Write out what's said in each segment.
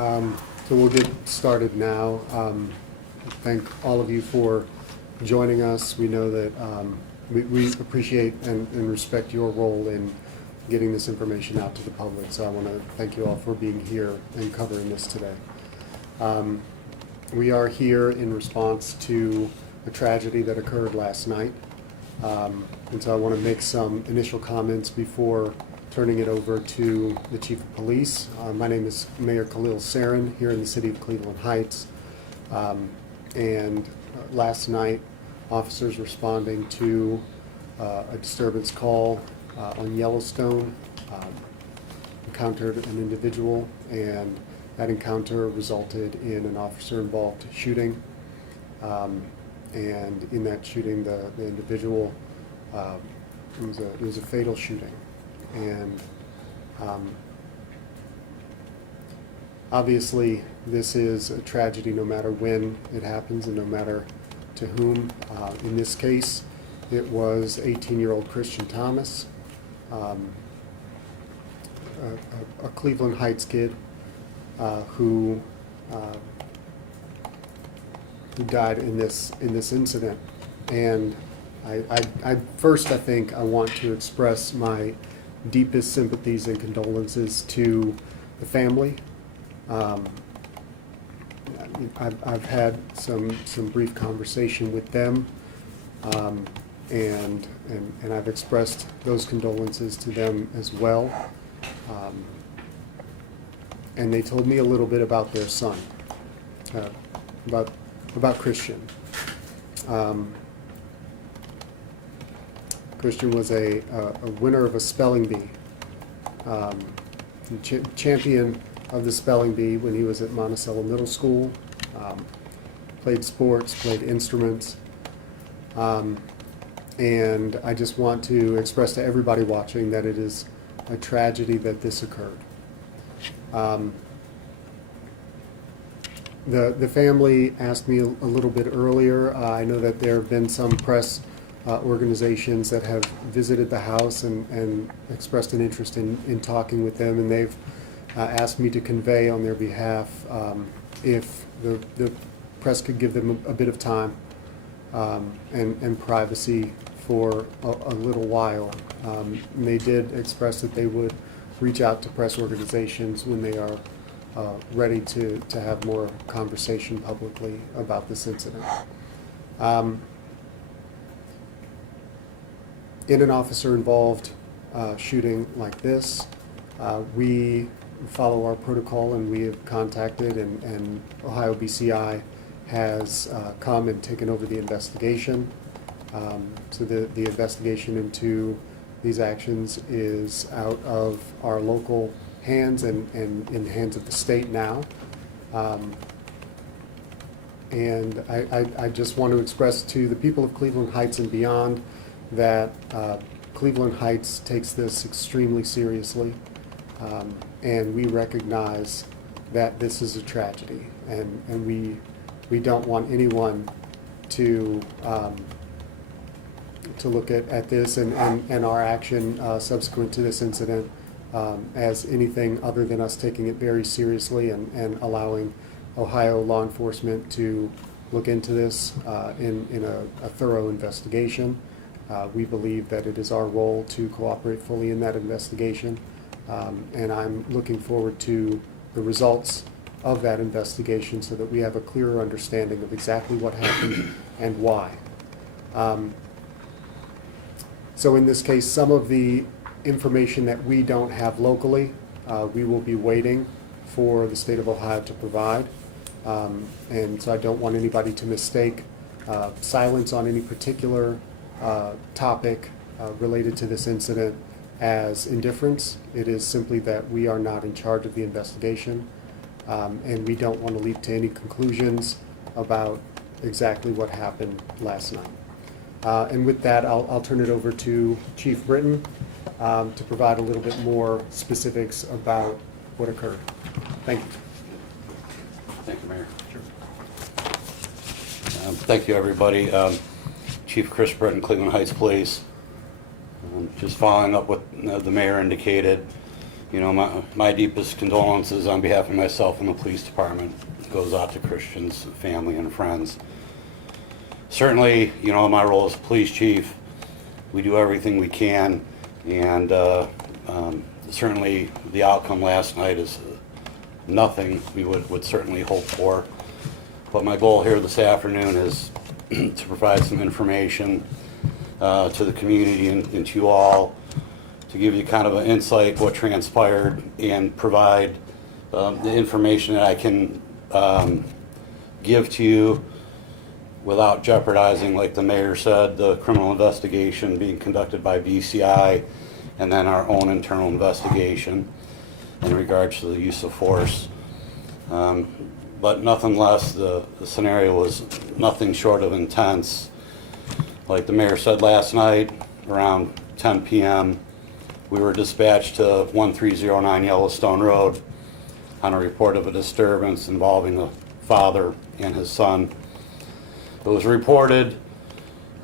So we'll get started now. Thank all of you for joining us. We know that we appreciate and respect your role in getting this information out to the public. So I want to thank you all for being here and covering this today. We are here in response to a tragedy that occurred last night. And so I want to make some initial comments before turning it over to the Chief of Police. My name is Mayor Khalil Sarin here in the city of Cleveland Heights. Last night, officers responding to a disturbance call on Yellowstone encountered an individual, and that encounter resulted in an officer-involved shooting. And in that shooting, the individual, it was a fatal shooting. And obviously, this is a tragedy no matter when it happens and no matter to whom. In this case, it was 18-year-old Christian Thomas, a Cleveland Heights kid who died in this incident. And I think I want to express my deepest sympathies and condolences to the family. I've had some brief conversation with them, and I've expressed those condolences to them as well. And they told me a little bit about their son, about Christian. Christian was a winner of a spelling bee, champion of the spelling bee when he was at Monticello Middle School. Played sports, played instruments, and I just want to express to everybody watching that it is a tragedy that this occurred. The family asked me a little bit earlier. I know that there have been some press organizations that have visited the house and expressed an interest in talking with them, and they've asked me to convey on their behalf if the press could give them a bit of time and privacy for a little while. And they did express that they would reach out to press organizations when they are ready to have more conversation publicly about this incident. In an officer-involved shooting like this, we follow our protocol, and we have contacted, and Ohio BCI has come and taken over the investigation. So the investigation into these actions is out of our local hands and in the hands of the state now. And I just want to express to the people of Cleveland Heights and beyond that Cleveland Heights takes this extremely seriously, and we recognize that this is a tragedy, and we don't want anyone to look at this and our action subsequent to this incident as anything other than us taking it very seriously and allowing Ohio law enforcement to look into this in a thorough investigation. We believe that it is our role to cooperate fully in that investigation, and I'm looking forward to the results of that investigation so that we have a clearer understanding of exactly what happened and why. So in this case, some of the information that we don't have locally, we will be waiting for the state of Ohio to provide. And so I don't want anybody to mistake silence on any particular topic related to this incident as indifference. It is simply that we are not in charge of the investigation, and we don't want to leap to any conclusions about exactly what happened last night. And with that, I'll turn it over to Chief Britton to provide a little bit more specifics about what occurred. Thank you. Thank you, Mayor. Sure. Thank you, everybody. Chief Chris Britton, Cleveland Heights Police. Just following up what the mayor indicated, You know, my deepest condolences on behalf of myself and the police department goes out to Christian's family and friends. Certainly, you know, in my role as police chief, we do everything we can, and certainly the outcome last night is nothing we would certainly hope for. But my goal here this afternoon is to provide some information to the community and to you all, to give you kind of an insight what transpired and provide the information that I can give to you without jeopardizing, like the mayor said, the criminal investigation being conducted by BCI and then our own internal investigation in regards to the use of force. But nothing less, the scenario was nothing short of intense. Like the mayor said last night, around 10 p.m., we were dispatched to 1309 Yellowstone Road on a report of a disturbance involving a father and his son. It was reported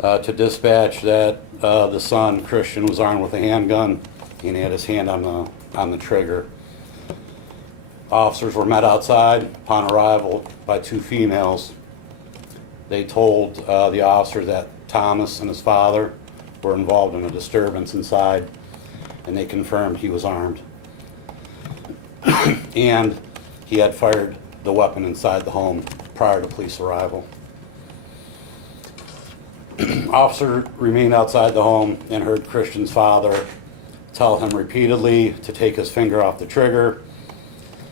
to dispatch that the son, Christian, was armed with a handgun and he had his hand on the trigger. Officers were met outside upon arrival by two females. They told the officer that Thomas and his father were involved in a disturbance inside, and they confirmed he was armed. And he had fired the weapon inside the home prior to police arrival. Officer remained outside the home and heard Christian's father tell him repeatedly to take his finger off the trigger.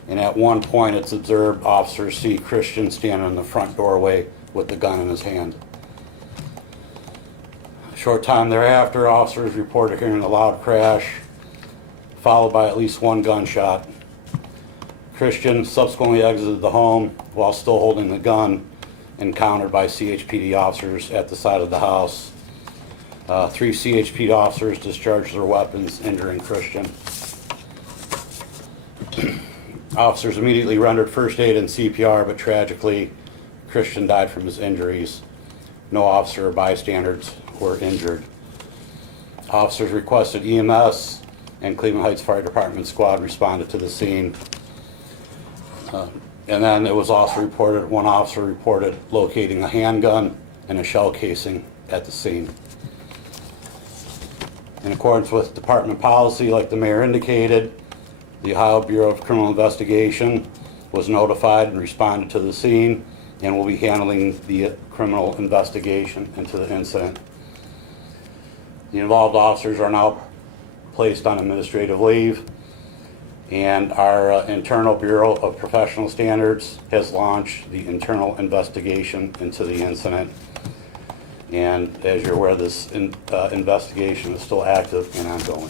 And at one point, it's observed officers see Christian standing in the front doorway with the gun in his hand. A short time thereafter, officers reported hearing a loud crash, followed by at least one gunshot. Christian subsequently exited the home while still holding the gun, encountered by CHPD officers at the side of the house. 3 CHPD officers discharged their weapons, injuring Christian. Officers immediately rendered first aid and CPR, but tragically, Christian died from his injuries. No officer or bystanders were injured. Officers requested EMS, and Cleveland Heights Fire Department squad responded to the scene. And then it was also reported, one officer reported locating a handgun and a shell casing at the scene. In accordance with department policy, like the mayor indicated, the Ohio Bureau of Criminal Investigation was notified and responded to the scene and will be handling the criminal investigation into the incident. The involved officers are now placed on administrative leave, and our internal Bureau of Professional Standards has launched the internal investigation into the incident. And as you're aware, this investigation is still active and ongoing.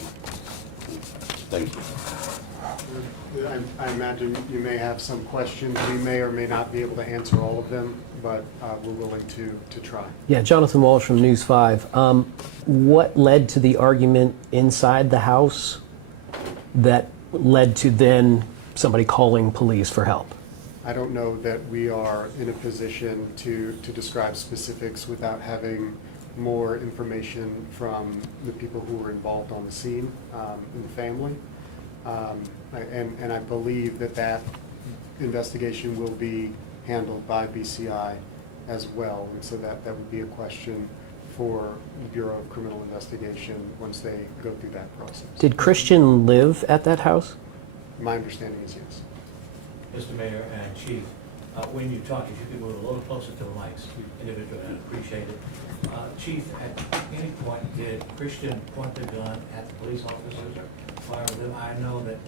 Thank you. I imagine you may have some questions. We may or may not be able to answer all of them, but we're willing to try. Yeah, Jonathan Walsh from News 5. What led to the argument inside the house that led to then somebody calling police for help? I don't know that we are in a position to describe specifics without having more information from the people who were involved on the scene and the family. And I believe that investigation will be handled by BCI as well. And so that would be a question for the Bureau of Criminal Investigation once they go through that process. Did Christian live at that house? My understanding is yes. Mr. Mayor and Chief, when you talk, if you could move a little closer to the mics, individually, I'd appreciate it. Chief, at any point, did Christian point the gun at the police officers or fire them? I know that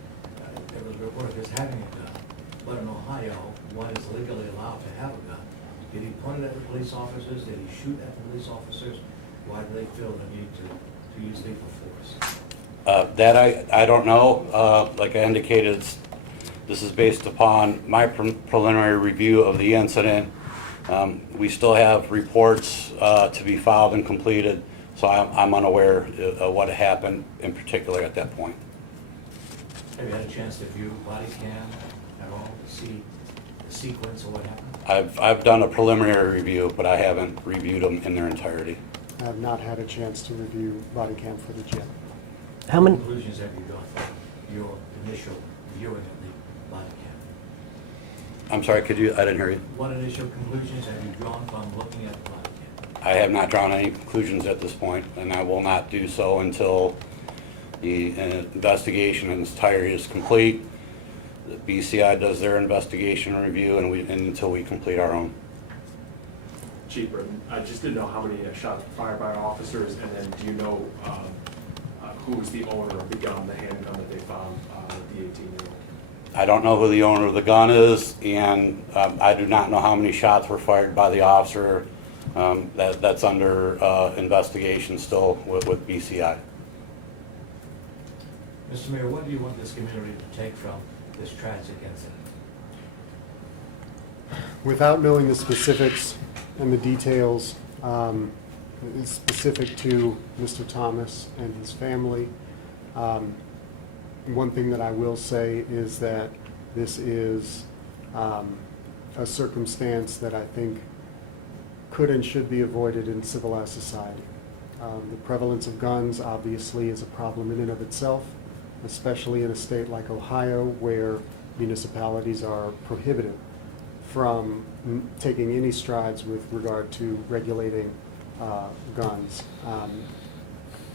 there was a report of his having a gun, but in Ohio, one is legally allowed to have a gun. Did he point it at the police officers? Did he shoot at the police officers? Why do they feel the need to use lethal force? That I don't know. Like I indicated, this is based upon my preliminary review of the incident. We still have reports to be filed and completed, so I'm unaware of what happened in particular at that point. Have you had a chance to view body cam at all to see the sequence of what happened? I've done a preliminary review, but I haven't reviewed them in their entirety. I have not had a chance to review body cam footage yet. How many? What conclusions have you drawn? your initial viewing of the body cam? I'm sorry, I didn't hear you. What initial conclusions have you drawn from looking at the body cam? I have not drawn any conclusions at this point, and I will not do so until the investigation in its entirety is complete. The BCI does their investigation and review, and until we complete our own. Chief Britton, I just didn't know how many shots were fired by officers, and then do you know who was the owner of the gun, the handgun that they found with the 18-year-old? I don't know who the owner of the gun is, and I do not know how many shots were fired by the officer. That's under investigation still with BCI. Mr. Mayor, what do you want this community to take from this tragic incident? Without knowing the specifics and the details specific to Mr. Thomas and his family, one thing that I will say is that this is a circumstance that I think could and should be avoided in civilized society. The prevalence of guns obviously is a problem in and of itself, especially in a state like Ohio where municipalities are prohibited from taking any strides with regard to regulating guns.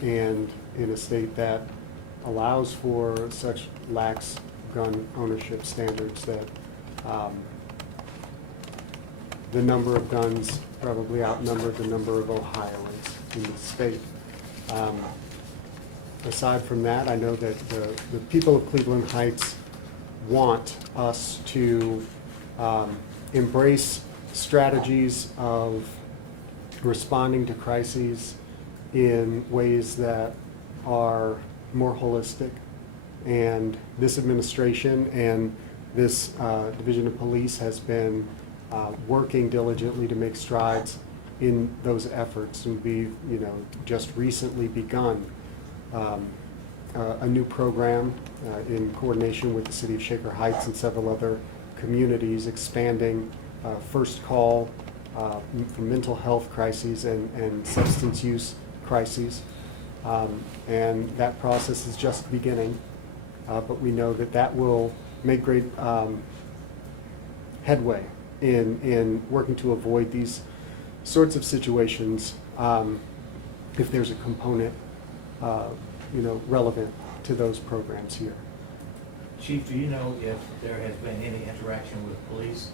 And in a state that allows for such lax gun ownership standards that the number of guns probably outnumbered the number of Ohioans in the state. Aside from that, I know that the people of Cleveland Heights want us to embrace strategies of responding to crises in ways that are more holistic. And this administration and this Division of Police has been working diligently to make strides in those efforts. And we've, just recently begun a new program in coordination with the City of Shaker Heights and several other communities, expanding first call for mental health crises and substance use crises. And that process is just beginning, but we know that that will make great headway in working to avoid these sorts of situations if there's a component relevant to those programs here. Chief, do you know if there has been any interaction with police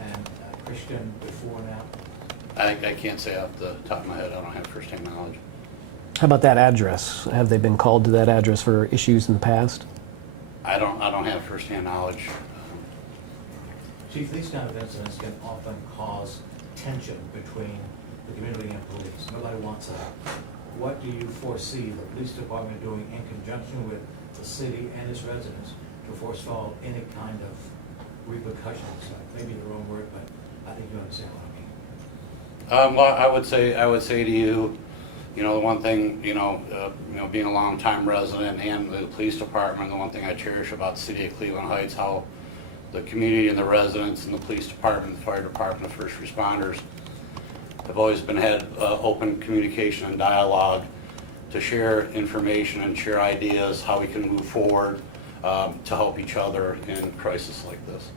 and Christian before now? I can't say off the top of my head. I don't have firsthand knowledge. How about that address? Have they been called to that address for issues in the past? I don't have firsthand knowledge. Chief, these kind of incidents can often cause tension between the community and police. Nobody wants that. What do you foresee the police department doing in conjunction with the city and its residents to forestall any kind of repercussions? Maybe the wrong word, but I think you understand what I mean. Well, I would say to you, the one thing, being a longtime resident and the police department, the one thing I cherish about the city of Cleveland Heights, how the community and the residents and the police department, the fire department, the first responders have always had open communication and dialogue to share information and share ideas, how we can move forward to help each other in crisis like this.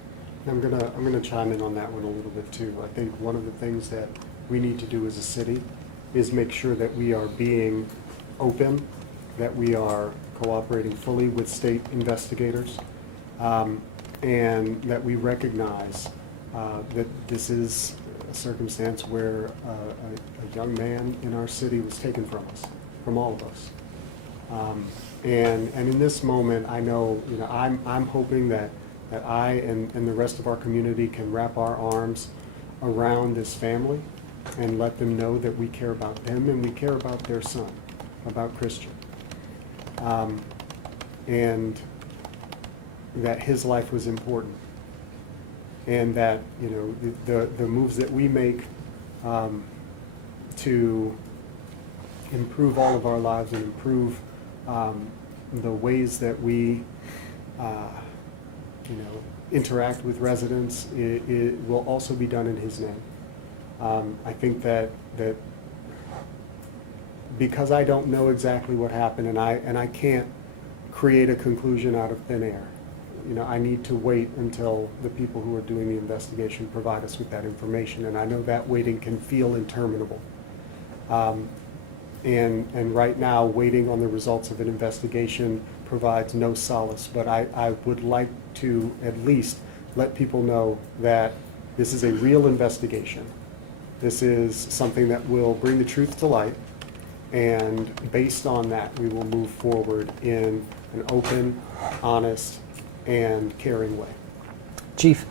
I'm gonna chime in on that one a little bit too. I think one of the things that we need to do as a city is make sure that we are being open, that we are cooperating fully with state investigators, and that we recognize that this is a circumstance where a young man in our city was taken from us, from all of us. And in this moment, I know, I'm hoping that I and the rest of our community can wrap our arms around this family and let them know that we care about them and we care about their son, about Christian. And that his life was important. And that, the moves that we make to improve all of our lives and improve the ways that we interact with residents, it will also be done in his name. I think that because I don't know exactly what happened, and I can't create a conclusion out of thin air. You know, I need to wait until the people who are doing the investigation provide us with that information, and I know that waiting can feel interminable. And right now, waiting on the results of an investigation provides no solace, but I would like to at least let people know that this is a real investigation. This is something that will bring the truth to light, and based on that, we will move forward in an open, honest, and caring way. Chief,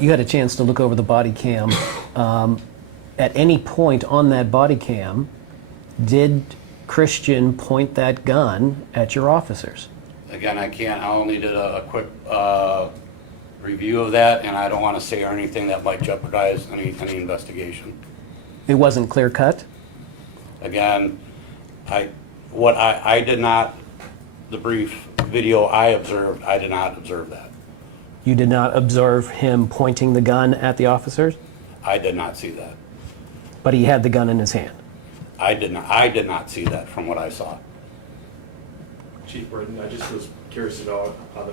you had a chance to look over the body cam. At any point on that body cam, did Christian point that gun at your officers? Again, I only did a quick review of that, and I don't want to say anything that might jeopardize any investigation. It wasn't clear cut? Again, the brief video I observed, I did not observe that. You did not observe him pointing the gun at the officers, I did not see that. but he had the gun in his hand. I did not see that from what I saw. Chief Britton, I just was curious about the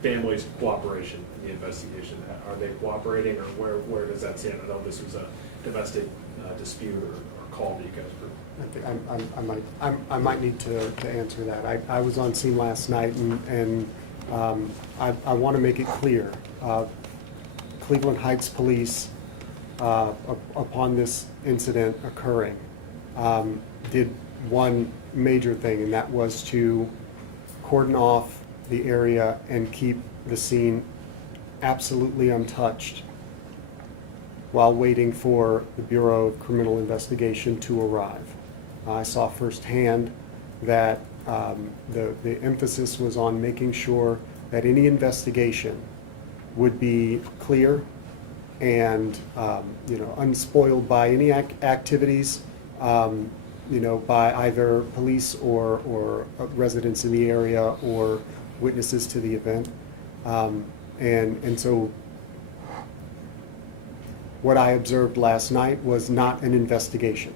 family's cooperation in the investigation. Are they cooperating, or where does that stand? I know this was a domestic dispute or call that you guys were. I think I might need to answer that. I was on scene last night, and I want to make it clear. Cleveland Heights Police, upon this incident occurring, did one major thing, and that was to cordon off the area and keep the scene absolutely untouched while waiting for the Bureau of Criminal Investigation to arrive. I saw firsthand that the emphasis was on making sure that any investigation would be clear and unspoiled by any activities by either police or residents in the area or witnesses to the event. And so what I observed last night was not an investigation.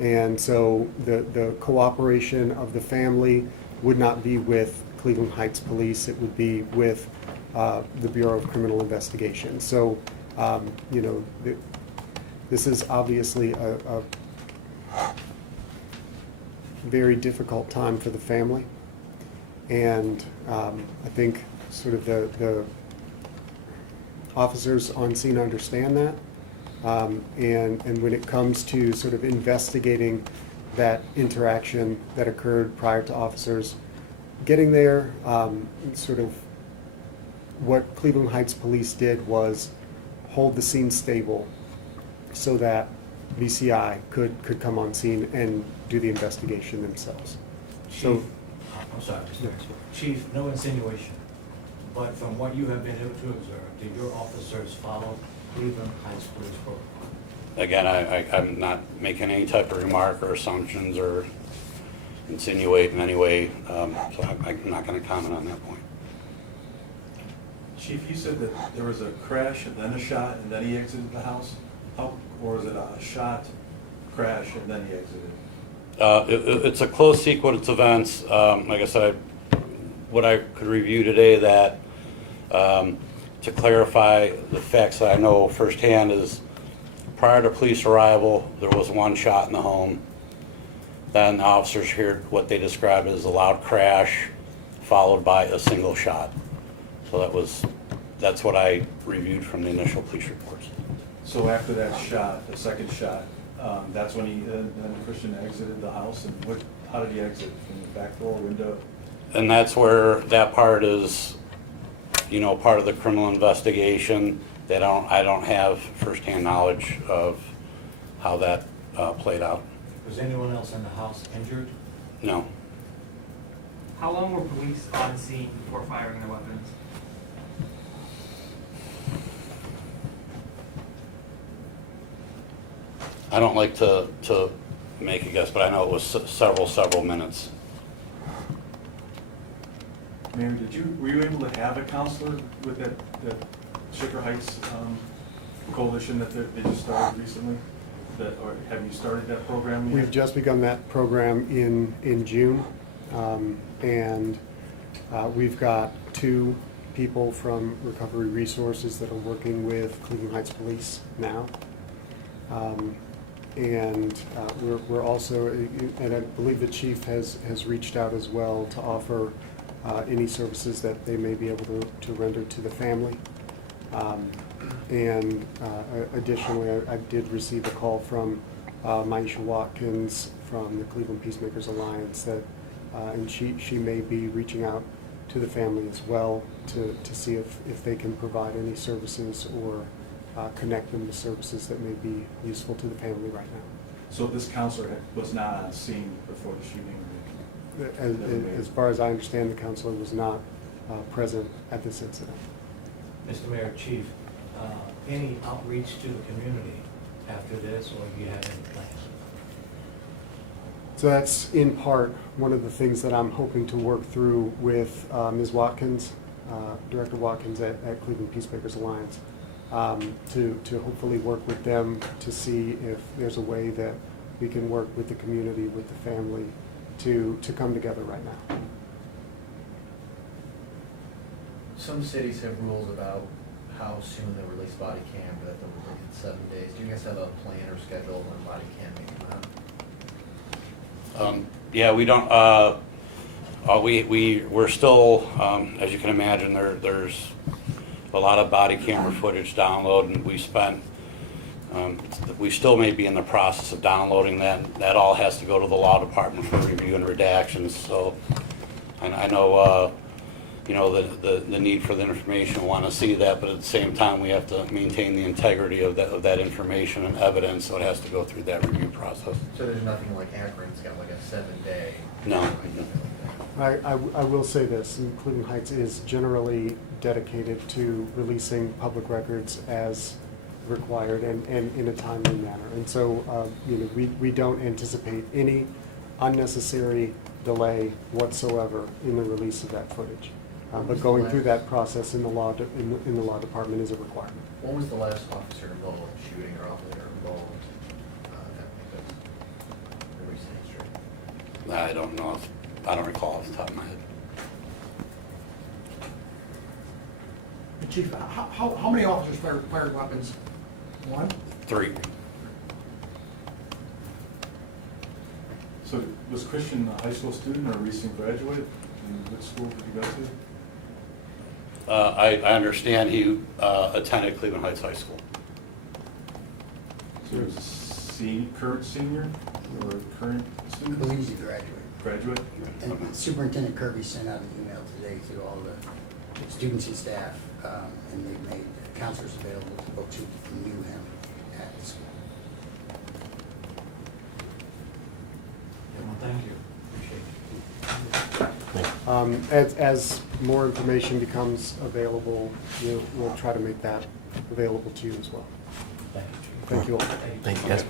And so the cooperation of the family would not be with Cleveland Heights Police, it would be with the Bureau of Criminal Investigation. So, this is obviously a very difficult time for the family. And I think sort of the officers on scene understand that. And when it comes to sort of investigating that interaction that occurred prior to officers getting there, sort of what Cleveland Heights Police did was hold the scene stable so that VCI could come on scene and do the investigation themselves. Chief, I'm sorry, Chief, no insinuation, but from what you have been able to observe, did your officers follow Cleveland Heights Police protocol? Again, I'm not making any type of remark or assumptions or insinuate in any way, so I'm not going to comment on that point. Chief, you said that there was a crash and then a shot and then he exited the house? Or is it a shot, crash, and then he exited? It's a close sequence of events. Like I said, what I could review today that to clarify the facts that I know firsthand is prior to police arrival, there was one shot in the home. Then the officers heard what they described as a loud crash followed by a single shot. So that's what I reviewed from the initial police reports. So after that shot, the second shot, that's when then Christian exited the house, and how did he exit? From the back door, window? And that's where that part is, part of the criminal investigation. I don't have firsthand knowledge of how that played out. Was anyone else in the house injured? No. How long were police on scene before firing their weapons? I don't like to make a guess, but I know it was several minutes. Mayor, were you able to have a counselor with that Shaker Heights coalition that they just started recently? Or have you started that program yet? We've just begun that program in June, and We've got 2 people from Recovery Resources that are working with Cleveland Heights Police now. And we're also, and I believe the chief has reached out as well to offer any services that they may be able to render to the family. And additionally, I did receive a call from Maisha Watkins from the Cleveland Peacemakers Alliance that, and she may be reaching out to the family as well to see if they can provide any services or connect them to services that may be useful to the family right now. So this counselor was not on scene before the shooting? As far as I understand, the counselor was not present at this incident. Mr. Mayor, Chief, any outreach to the community after this, or do you have any plans? So that's in part one of the things that I'm hoping to work through with Ms. Watkins, Director Watkins at Cleveland Peacemakers Alliance, to hopefully work with them to see if there's a way that we can work with the community, with the family, to come together right now. Some cities have rules about how soon they release body cam, but they'll release it in 7 days. Do you guys have a plan or schedule when body cam may come out? Yeah, we don't, we're still, as you can imagine, there's a lot of body camera footage downloaded, and we still may be in the process of downloading that. That all has to go to the law department for review and redactions, so I know, you know, the need for the information, we want to see that, but at the same time, we have to maintain the integrity of that information and evidence, so it has to go through that review process. So there's nothing like Akron's got like a 7-day? No. I will say this, and Cleveland Heights is generally dedicated to releasing public records as required and in a timely manner. And so, you know, we don't anticipate any unnecessary delay whatsoever in the release of that footage. But going through that process in the law department is a requirement. When was the last officer involved in the shooting or officer involved at the recent history? I don't know, I don't recall off the top of my head. Chief, how many officers fired weapons? 1? 3. So was Christian a high school student or a recent graduate? And which school did you go to? I understand he attended Cleveland Heights High School. So he was a current senior or current I student? believe he's a graduate. Graduate? And Superintendent Kirby sent out an email today to all the students and staff, and they've made counselors available to folks who knew him at the school. Well, thank you, appreciate it. As more information becomes available, we'll try to make that available to you as well. Thank you, Chief. Thank you all. Thank you, guys.